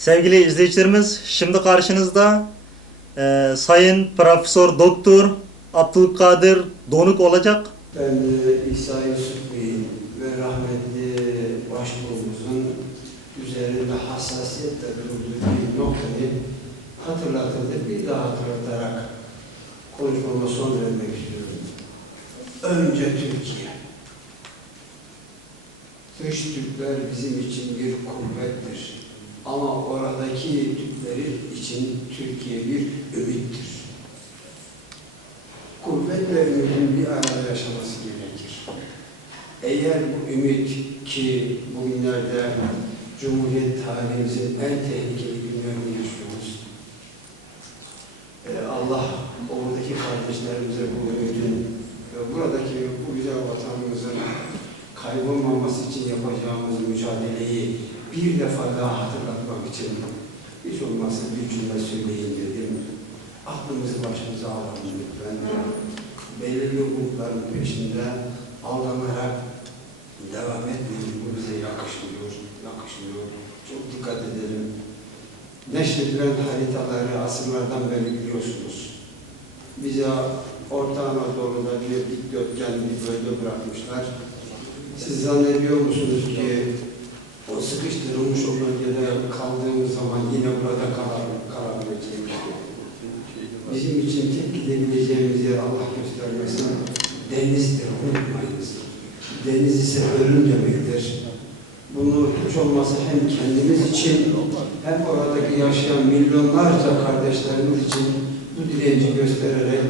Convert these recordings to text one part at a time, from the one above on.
Sevgili izleyicilerimiz, şimdi karşınızda Sayın Profesör Doktor Abdülkadir Donuk olacak. Ben İsa Yusuf Bey'in ve rahmetli başbuğumuzun üzerinde hassasiyetle durduğu bir noktayı hatırlatıldı. Bir daha hatırlatarak konuşmama son vermek istiyorum. Önce Türkiye. Dış Türkler bizim için bir kuvvettir. Ama oradaki Türkleri için Türkiye bir ümittir. Kuvvet ve ümitin bir arada yaşaması gerekir. Eğer bu ümit ki bugünlerde Cumhuriyet tarihimizin en tehlikeli günlerini yaşıyoruz. Allah oradaki kardeşlerimize bu ümitin ve buradaki bu güzel vatanımızın kaybolmaması için yapacağımız mücadeleyi bir defa daha hatırlatmak için hiç olmazsa bir cümle söyleyin dedim. Aklımızı başımıza alalım lütfen. Belirli umutların peşinde aldanarak devam etmeyin. Bu bize yakışmıyor. Çok dikkat edelim. Neşredilen haritaları asırlardan beri biliyorsunuz. Bize Orta Anadolu'da bir dikdörtgen bir bölge bırakmışlar. Siz zannediyor musunuz ki o sıkıştırılmış o bölgede kaldığımız zaman yine burada kalabileceğimiz? Bizim için tek gidebileceğimiz yer Allah göstermesin denizdir, unutmayınız. Deniz ise ölüm demektir. Bunu hiç olmazsa hem kendimiz için hem oradaki yaşayan milyonlarca kardeşlerimiz için bu direnci göstererek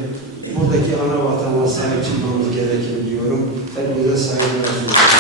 buradaki ana vatana sahip çıkmamız gerekir diyorum. Hepinize saygılar sunuyorum.